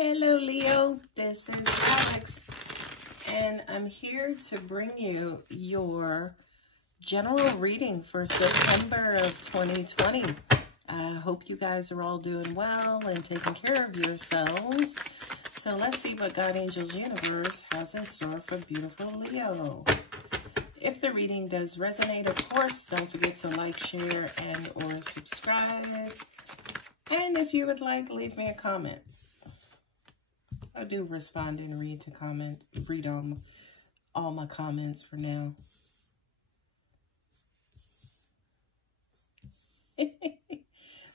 Hello Leo, this is Alex, and I'm here to bring you your general reading for September of 2020. I hope you guys are all doing well and taking care of yourselves. So let's see what God Angels Universe has in store for beautiful Leo. If the reading does resonate, of course, don't forget to like, share, and or subscribe. And if you would like, leave me a comment. I do respond and read all my comments for now.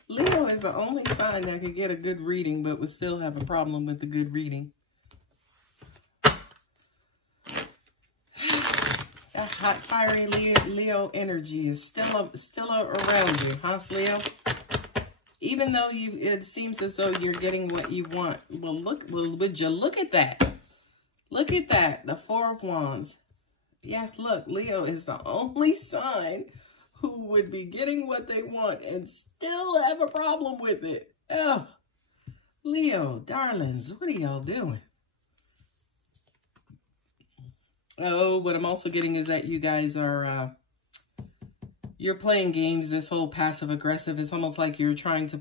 Leo is the only sign that could get a good reading but would still have a problem with the good reading. That hot, fiery Leo energy is still around you, huh, Leo? Even though it seems as though you're getting what you want. Well, would you look at that? Look at that, the Four of Wands. Yeah, look, Leo is the only sign who would be getting what they want and still have a problem with it. Oh, Leo, darlings, what are y'all doing? Oh, what I'm also getting is that you guys are... you're playing games. This whole passive aggressive is almost like you're trying to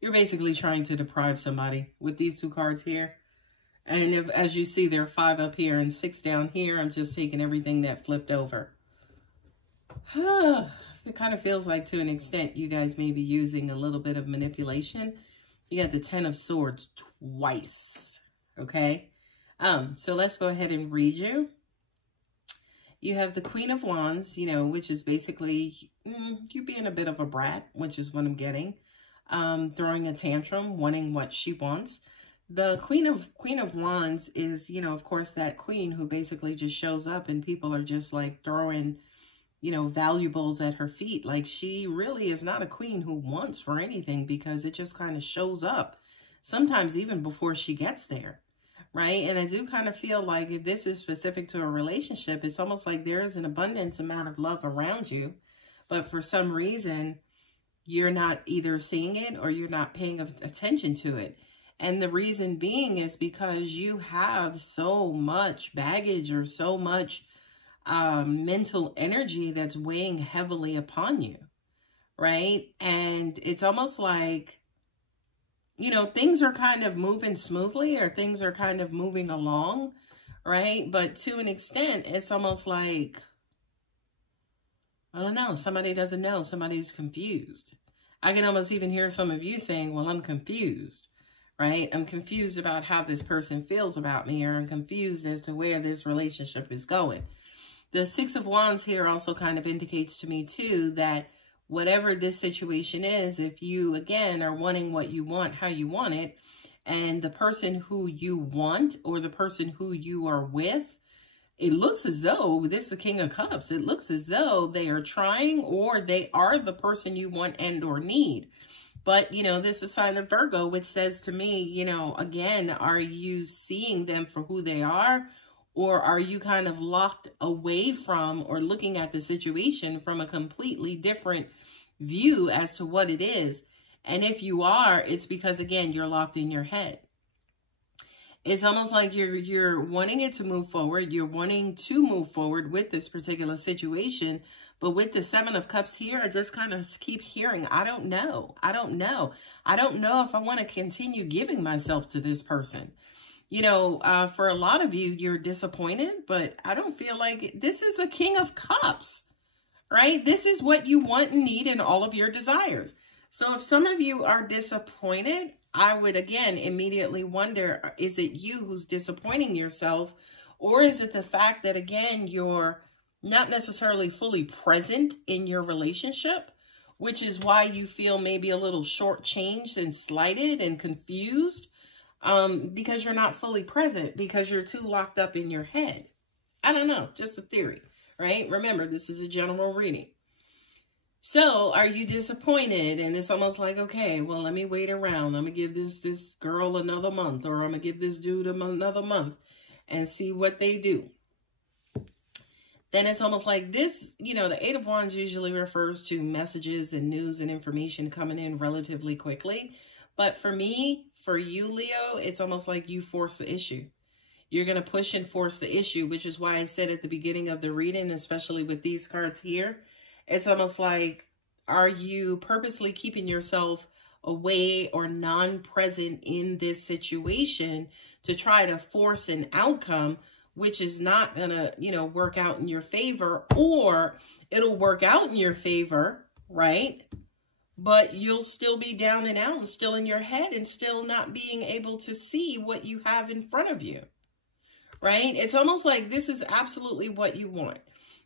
you're basically trying to deprive somebody with these two cards here. And as you see, there are 5 up here and 6 down here. I'm just taking everything that flipped over. It kind of feels like to an extent you guys may be using a little bit of manipulation. You got the 10 of Swords twice. Okay. So let's go ahead and read you. You have the Queen of Wands, you know, which is basically you being a bit of a brat, which is what I'm getting. Throwing a tantrum, wanting what she wants. The Queen of Wands is, you know, of course, that queen who basically just shows up and people are just like throwing, you know, valuables at her feet. Like she really is not a queen who wants for anything because it just kind of shows up. Sometimes even before she gets there. Right? And I do kind of feel like if this is specific to a relationship, it's almost like there is an abundance amount of love around you. But for some reason, you're not either seeing it or you're not paying attention to it. And the reason being is because you have so much baggage or so much mental energy that's weighing heavily upon you. Right? And it's almost like, you know, things are kind of moving smoothly or things are kind of moving along, right? But to an extent, it's almost like, I don't know, somebody doesn't know, somebody's confused. I can almost even hear some of you saying, well, I'm confused, right? I'm confused about how this person feels about me, or I'm confused as to where this relationship is going. The 6 of Wands here also kind of indicates to me too that whatever this situation is, if you, again, are wanting what you want, how you want it, and the person who you want or the person who you are with, it looks as though, this is the King of Cups, it looks as though they are trying or they are the person you want and or need. But, you know, this is a sign of Virgo, which says to me, you know, again, are you seeing them for who they are? Or are you kind of locked away from or looking at the situation from a completely different view as to what it is? And if you are, it's because, again, you're locked in your head. It's almost like you're wanting it to move forward. You're wanting to move forward with this particular situation. But with the 7 of Cups here, I just kind of keep hearing, I don't know. I don't know. I don't know if I want to continue giving myself to this person. You know, for a lot of you, you're disappointed, but I don't feel like this is the King of Cups, right? This is what you want and need in all of your desires. So if some of you are disappointed, I would, again, immediately wonder, is it you who's disappointing yourself? Or is it the fact that, again, you're not necessarily fully present in your relationship, which is why you feel maybe a little shortchanged and slighted and confused? Because you're not fully present, because you're too locked up in your head. I don't know, just a theory, right? Remember, this is a general reading. So are you disappointed? And it's almost like, okay, well, let me wait around. I'm going to give this girl another month, or I'm going to give this dude another month and see what they do. Then it's almost like this, you know, the 8 of Wands usually refers to messages and news and information coming in relatively quickly. But for me, for you, Leo, it's almost like you force the issue. You're going to push and force the issue, which is why I said at the beginning of the reading, especially with these cards here, it's almost like, are you purposely keeping yourself away or non-present in this situation to try to force an outcome, which is not going to, you know, work out in your favor, or it'll work out in your favor, right? But you'll still be down and out and still in your head and still not being able to see what you have in front of you, right? It's almost like this is absolutely what you want.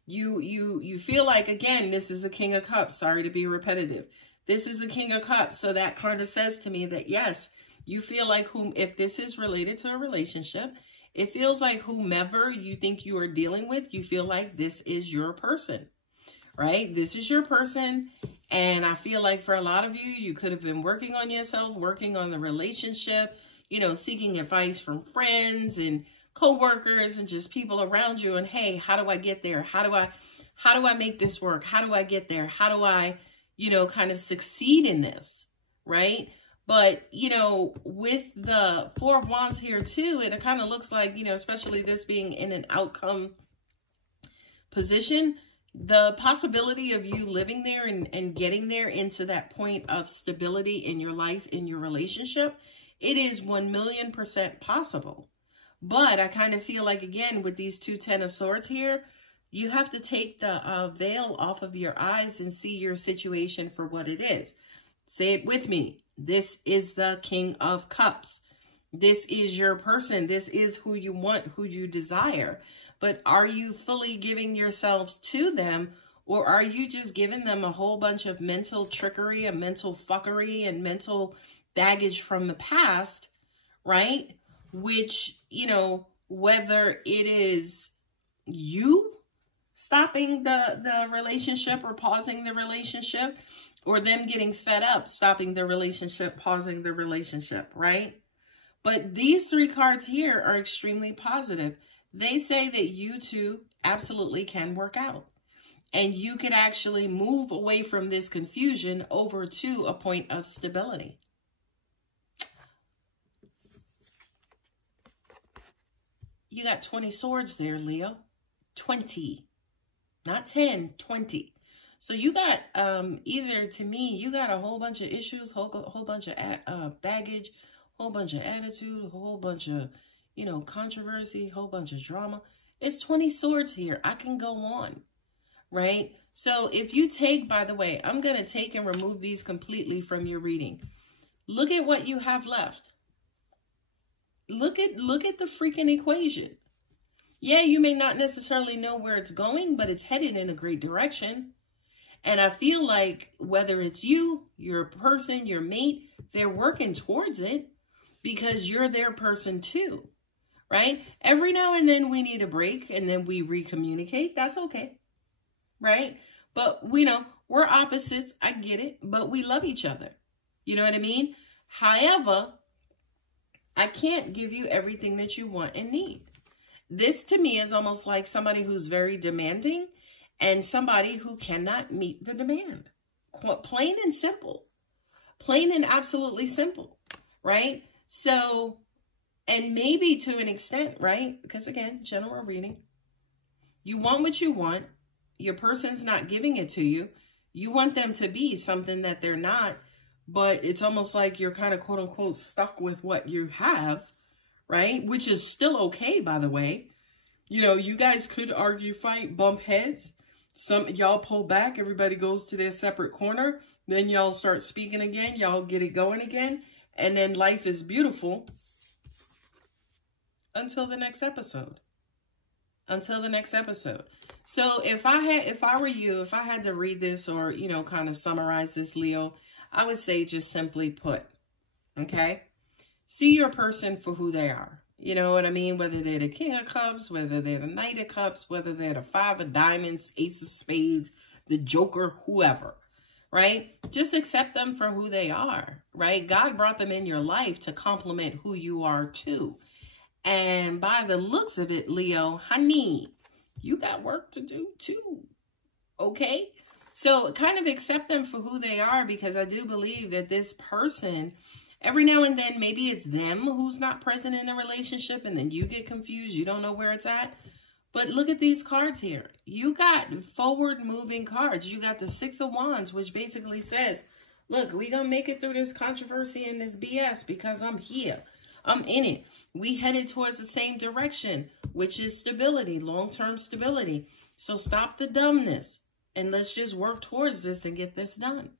You feel like, again, this is the King of Cups. Sorry to be repetitive. This is the King of Cups. So that kind of says to me that, yes, you feel like if this is related to a relationship, it feels like whomever you think you are dealing with, you feel like this is your person, right? This is your person. And I feel like for a lot of you, you could have been working on yourself, working on the relationship, you know, seeking advice from friends and co-workers and just people around you. And hey, how do I get there? How do I make this work? How do I get there? How do I, you know, kind of succeed in this, right? But, you know, with the Four of Wands here too, it kind of looks like, you know, especially this being in an outcome position, the possibility of you living there and getting there into that point of stability in your life, in your relationship, it is 1,000,000% possible. But I kind of feel like, again, with these two Ten of Swords here, you have to take the veil off of your eyes and see your situation for what it is. Say it with me. This is the King of Cups. This is your person. This is who you want, who you desire. But are you fully giving yourselves to them, or are you just giving them a whole bunch of mental trickery, a mental fuckery, and mental baggage from the past, right? Which, you know, whether it is you stopping the relationship or pausing the relationship, or them getting fed up, stopping the relationship, pausing the relationship, right? But these three cards here are extremely positive. They say that you two absolutely can work out. And you could actually move away from this confusion over to a point of stability. You got 20 swords there, Leo. 20. Not 10, 20. So you got, either to me, you got a whole bunch of issues, whole bunch of baggage, whole bunch of attitude, a whole bunch of, you know, controversy, whole bunch of drama. It's 20 swords here. I can go on, right? So if you take, by the way, I'm going to take and remove these completely from your reading. Look at what you have left. Look at the freaking equation. Yeah, you may not necessarily know where it's going, but it's headed in a great direction. And I feel like whether it's you, your person, your mate, they're working towards it because you're their person too, right? Every now and then we need a break and then we recommunicate. That's okay, right? But, you know, we're opposites. I get it, but we love each other. You know what I mean? However, I can't give you everything that you want and need. This to me is almost like somebody who's very demanding and somebody who cannot meet the demand. Plain and simple. Plain and absolutely simple, right? So, and maybe to an extent, right? Because again, general reading. You want what you want. Your person's not giving it to you. You want them to be something that they're not, but it's almost like you're kind of quote unquote stuck with what you have, right? Which is still okay, by the way. You know, you guys could argue, fight, bump heads. Some y'all pull back, everybody goes to their separate corner. Then y'all start speaking again, y'all get it going again. And then life is beautiful until the next episode. Until the next episode. So if I were you, if I had to read this or, you know, kind of summarize this, Leo, I would say just simply put, okay? See your person for who they are. You know what I mean? Whether they're the King of Cups, whether they're the Knight of Cups, whether they're the Five of Diamonds, Ace of Spades, the Joker, whoever, right? Just accept them for who they are, right? God brought them in your life to complement who you are too. And by the looks of it, Leo, honey, you got work to do too, okay? So kind of accept them for who they are, because I do believe that this person Every now and then, maybe it's them who's not present in the relationship, and then you get confused. You don't know where it's at. But look at these cards here. You got forward-moving cards. You got the Six of Wands, which basically says, look, we're going to make it through this controversy and this BS because I'm here. I'm in it. We headed towards the same direction, which is stability, long-term stability. So stop the dumbness and let's just work towards this and get this done.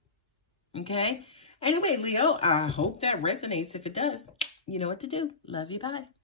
Okay? Anyway, Leo, I hope that resonates. If it does, you know what to do. Love you. Bye.